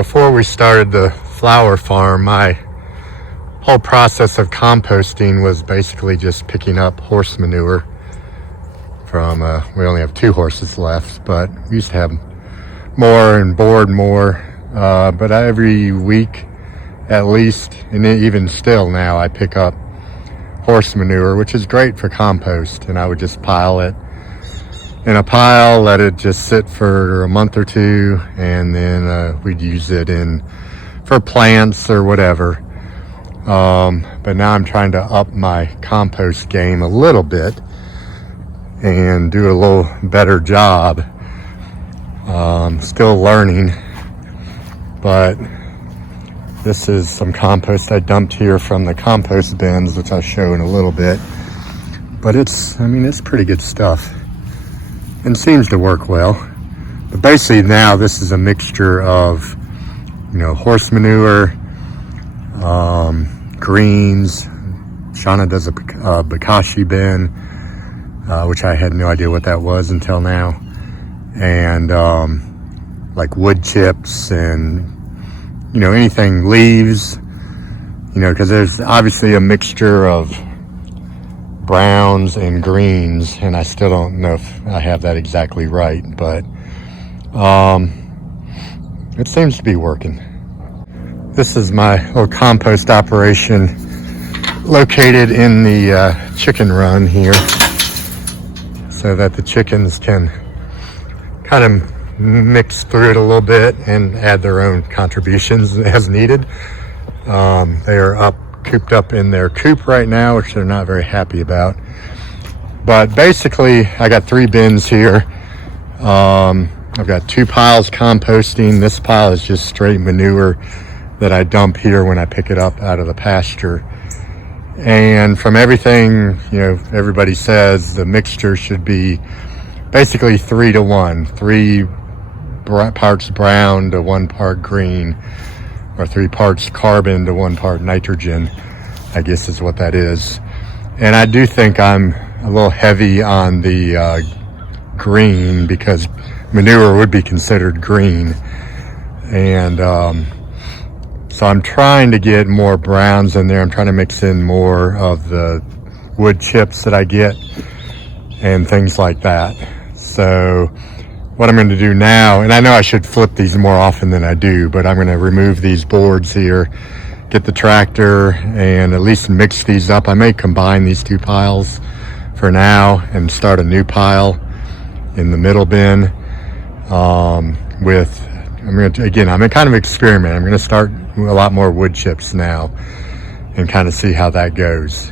Before we started the flower farm, my whole process of composting was basically just picking up horse manure from, we only have 2 horses left, but we used to have more and board more. But every week at least, and even still now, I pick up horse manure, which is great for compost, and I would just pile it in a pile, let it just sit for a month or 2, and then we'd use it for plants or whatever. But now I'm trying to up my compost game a little bit and do a little better job. Still learning, but this is some compost I dumped here from the compost bins, which I'll show in a little bit. But it's pretty good stuff and seems to work well. But basically now this is a mixture of, horse manure, greens. Shauna does a bokashi bin, which I had no idea what that was until now. And like wood chips and, anything, leaves, because there's obviously a mixture of browns and greens, and I still don't know if I have that exactly right, but it seems to be working. This is my little compost operation located in the chicken run here, so that the chickens can kind of mix through it a little bit and add their own contributions as needed. They are cooped up in their coop right now, which they're not very happy about. But basically, I got 3 bins here. I've got 2 piles composting. This pile is just straight manure that I dump here when I pick it up out of the pasture. And from everything, everybody says the mixture should be basically 3 to 1. 3 parts brown to 1 part green, or 3 parts carbon to 1 part nitrogen, I guess is what that is. And I do think I'm a little heavy on the green, because manure would be considered green. And so I'm trying to get more browns in there. I'm trying to mix in more of the wood chips that I get and things like that. So what I'm going to do now, and I know I should flip these more often than I do, but I'm going to remove these boards here, get the tractor, and at least mix these up. I may combine these 2 piles for now and start a new pile in the middle bin. I'm going to kind of experiment. I'm going to start a lot more wood chips now and kind of see how that goes.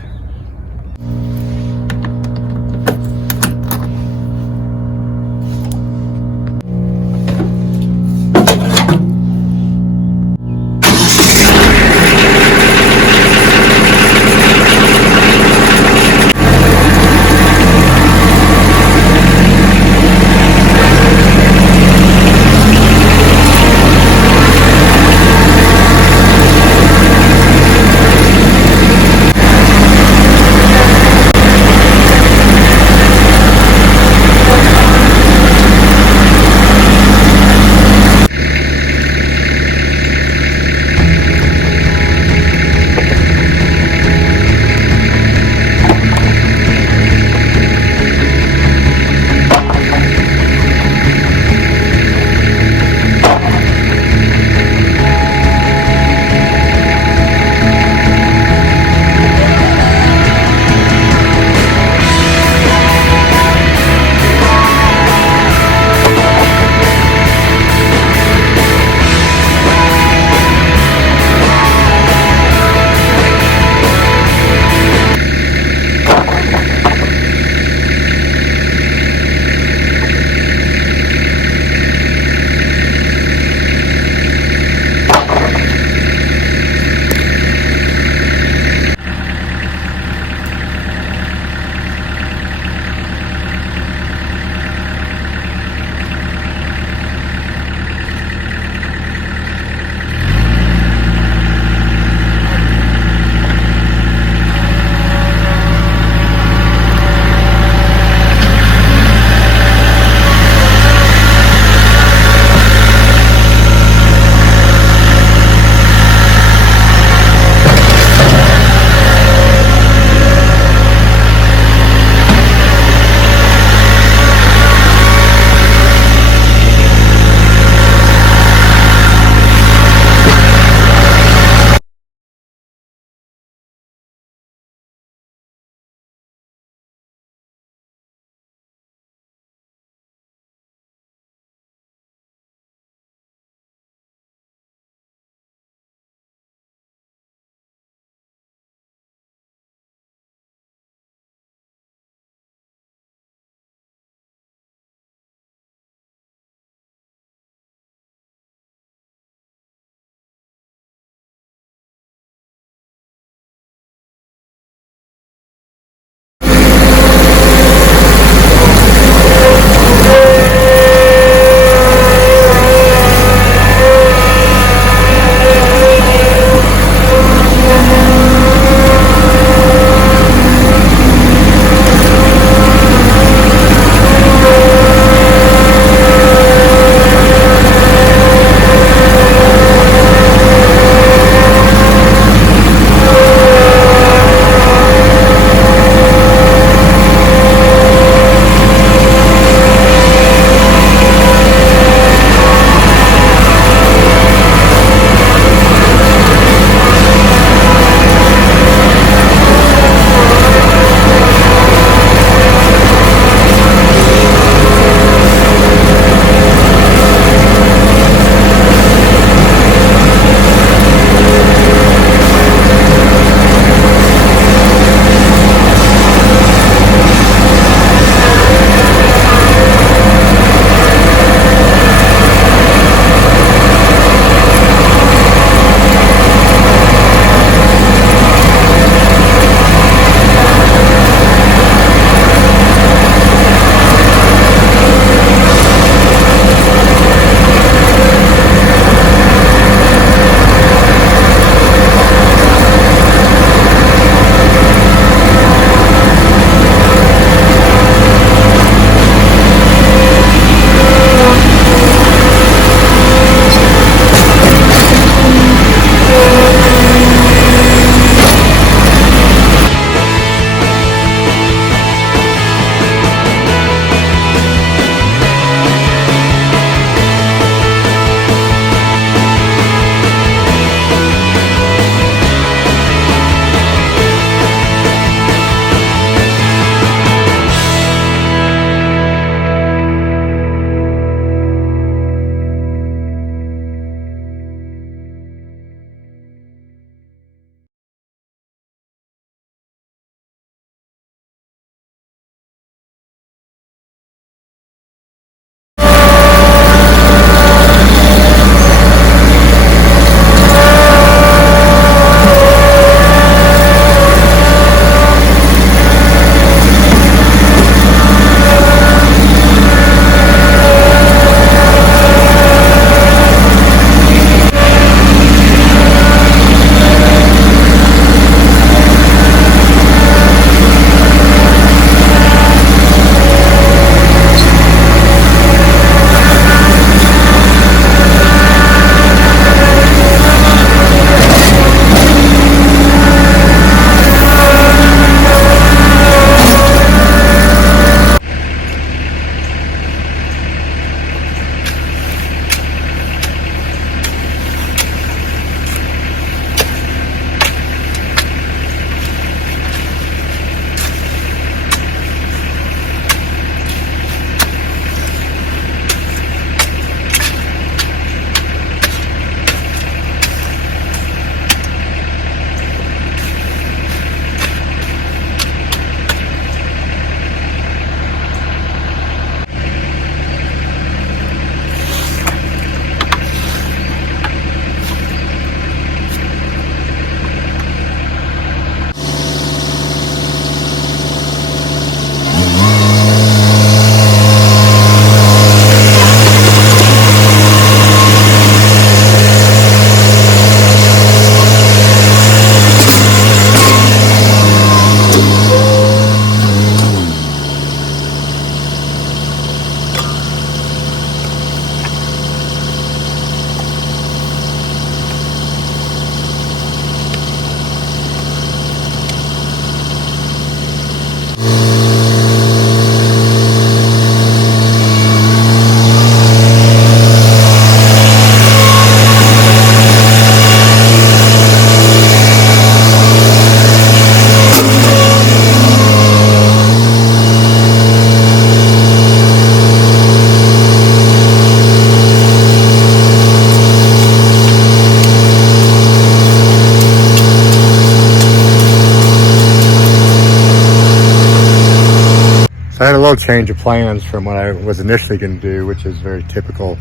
little change of plans from what I was initially going to do, which is very typical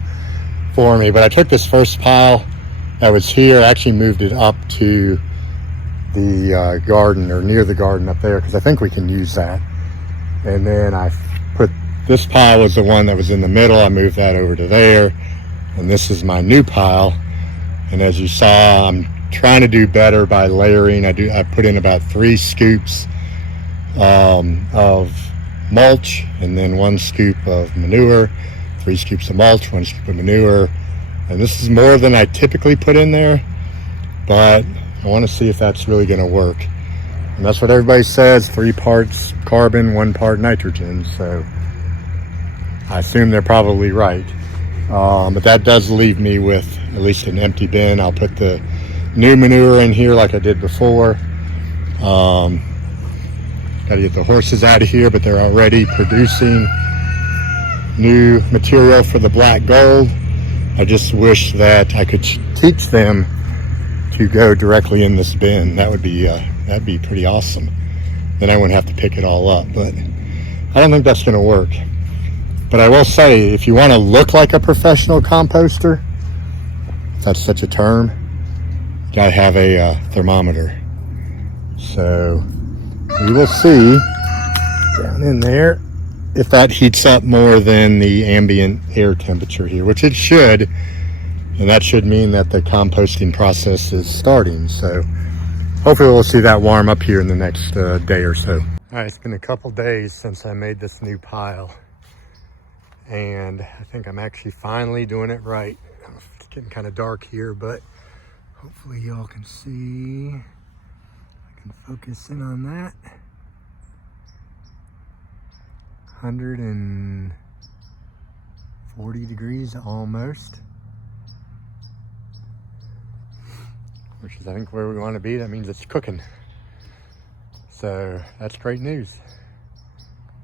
for me. But I took this first pile that was here, actually moved it up to the garden, or near the garden up there, because I think we can use that. And then I put, this pile was the one that was in the middle. I moved that over to there. And this is my new pile. And as you saw, I'm trying to do better by layering. I put in about 3 scoops of mulch, and then 1 scoop of manure, 3 scoops of mulch, 1 scoop of manure. And this is more than I typically put in there, but I want to see if that's really going to work. And that's what everybody says, 3 parts carbon, 1 part nitrogen. So I assume they're probably right. But that does leave me with at least an empty bin. I'll put the new manure in here like I did before. Got to get the horses out of here, but they're already producing new material for the black gold. I just wish that I could teach them to go directly in this bin. That'd be pretty awesome. Then I wouldn't have to pick it all up, but I don't think that's going to work. But I will say, if you want to look like a professional composter, if that's such a term, you gotta have a thermometer. So we will see down in there if that heats up more than the ambient air temperature here, which it should. And that should mean that the composting process is starting. So hopefully we'll see that warm up here in the next day or so. All right, it's been a couple days since I made this new pile. And I think I'm actually finally doing it right. It's getting kind of dark here, but hopefully y'all can see. I can focus in on that. 140 degrees almost. Which is, I think, where we want to be. That means it's cooking. So that's great news.